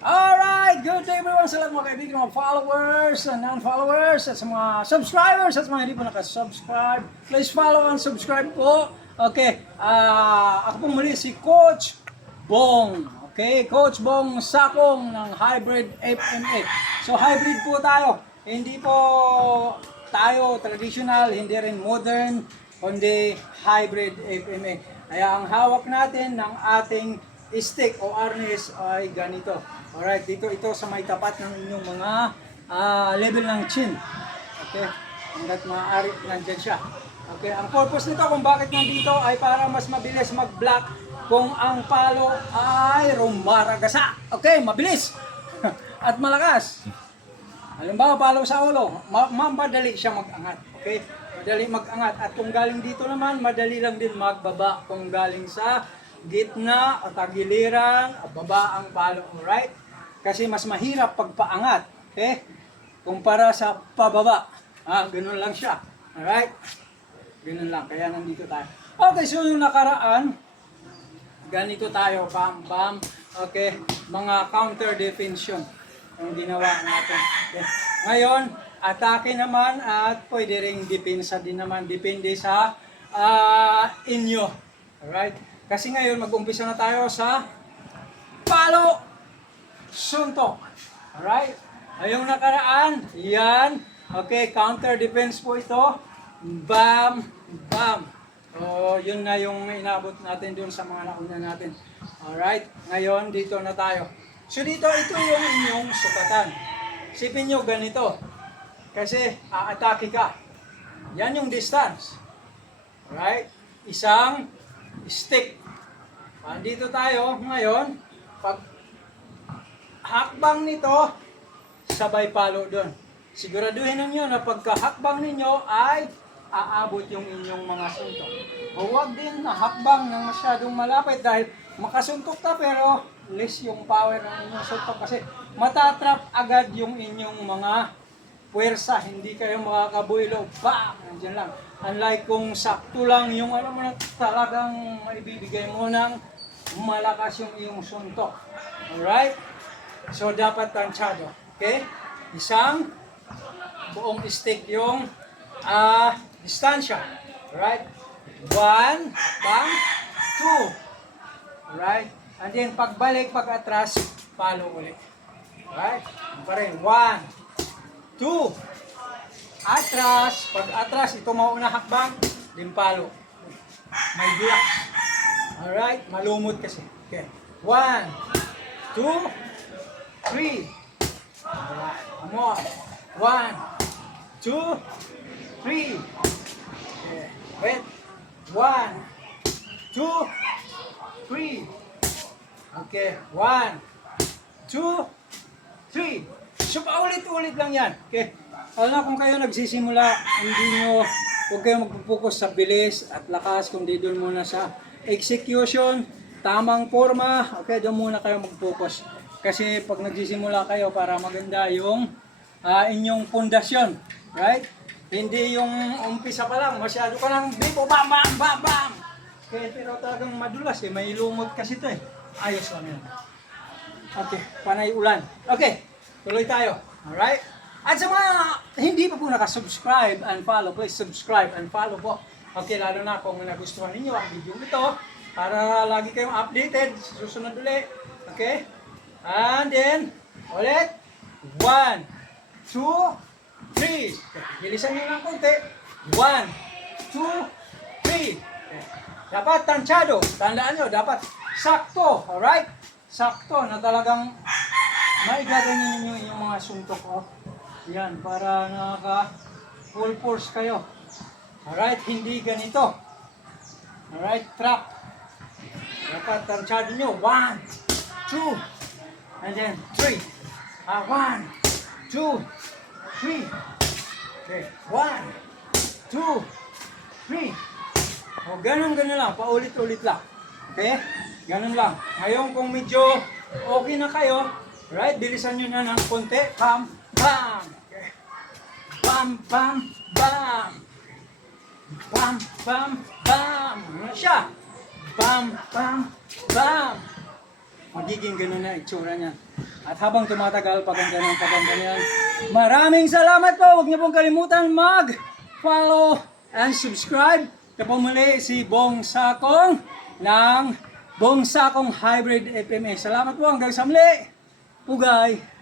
Alright, good day everyone sa lahat mga kaibigan, mga followers and non-followers at sa mga subscribers at sa mga hindi pa nakasubscribe. Please follow and subscribe po. Okay, ako po muli si Coach Bong. Okay, Coach Bong Sakong ng Hybrid FMA. So hybrid po tayo. Hindi po tayo traditional, hindi rin modern, kundi hybrid FMA. Kaya ang hawak natin ng ating stick o arnis ay ganito. Alright, dito ito sa may tapat ng inyong mga level ng chin. Okay, hanggat maaari nandyan siya. Okay, ang purpose nito kung bakit nandito ay para mas mabilis mag-block kung ang palo ay rumaragasa. Okay, mabilis at malakas. Halimbawa, palo sa ulo, madali siya mag-angat. Okay, madali mag-angat. At kung galing dito naman, madali lang din magbaba kung galing sa gitna o tagiliran, baba ang palo, alright? Kasi mas mahirap pagpaangat, okay? Kumpara sa pababa. Ganun lang siya, alright? Ganun lang, kaya nandito tayo. Okay, so yung nakaraan, ganito tayo, bam, bam, okay? Mga counter defension ang ginawa natin. Okay. Ngayon, atake naman at pwede ring depensa din naman, depende sa inyo, alright? Kasi ngayon, mag-umpisa na tayo sa palo, suntok. Alright? Ayong nakaraan, yan. Okay, counter defense po ito. Bam, bam. So, yun na yung inabot natin dun sa mga nauna natin. Alright? Ngayon, dito na tayo. So, dito, ito yung inyong sukatan. Sipin nyo ganito. Kasi, aatake ka. Yan yung distance. Alright? Isang stick. Dito tayo ngayon, pag hakbang nito, sabay palo doon. Siguraduhin ninyo na pagka-hakbang ninyo ay aabot yung inyong mga suntok. Huwag din na hakbang ng masyadong malapit dahil makasuntok ka pero less yung power ng inyong suntok kasi matatrap agad yung inyong mga puwersa, hindi kayo makakabuilo. Bam! Nandiyan lang. Unlike kung sakto lang yung alam mo na talagang maibibigay mo ng malakas yung iyong suntok. Alright? So, dapat tansyado. Okay? Isang buong stick yung distansya. Alright? 1, bang, 2. Alright? And then, pagbalik, pag-atras, palo ulit. Alright? Pa rin. 1, 2. Atras. Pag-atras, ito mauna hakbang, din palo. May blocks. Alright, malumot kasi. Okay. 1, 2, 3. Alright, come on. 1, 2, 3. Okay. Wait. 1, 2, 3. Okay. 1, 2, 3. So, paulit-ulit lang yan. Okay. Alam na kung kayo nagsisimula, hindi nyo, huwag kayo magpupokus sa bilis at lakas, kundi doon muna sa execution, tamang forma, okay, doon muna kayo mag-focus. Kasi pag nagsisimula kayo para maganda yung inyong pundasyon, right? Hindi yung umpisa pa lang, masyado ka lang, bipo, bam, bam, bam, bam. Okay, pero talagang madulas eh, may lumot kasi ito eh. Ayos lang yun. Okay, panay ulan. Okay, tuloy tayo. Alright? At sa mga hindi pa po nakasubscribe and follow, please subscribe and follow po. Okay, lalo na kung nagustuhan ninyo ang video ito para lagi kayong updated sa susunod ulit. Okay? And then, ulit. 1, 2, 3. Bilisan nyo lang konti. 1, 2, 3. Okay. Dapat tansyado. Tandaan nyo, dapat sakto. Alright? Sakto na talagang maigaganyan ninyo yung mga suntok. Oh. Yan, para nakaka full force kayo. Alright, hindi ganito. Alright, trap. Dapat tansyado nyo. 1, 2, and then 3. 1, 2, 3. Okay, 1, 2, 3. O, ganun lang. Paulit-ulit lang. Okay? Ganun lang. Ngayon, kung medyo okay na kayo, right, bilisan nyo na ng konti. Bam, bam. Okay. Bam, bam, bam. Bam, bam, bam. Ano siya? Bam, bam, bam. Magiging ganun na itsura niya. At habang tumatagal, paganda yan. Maraming salamat po. Huwag niyo pong kalimutan mag-follow and subscribe. Ito po muli si Bong Sakong ng Bong Sakong Hybrid FMA. Salamat po hanggang sa muli. Pugay.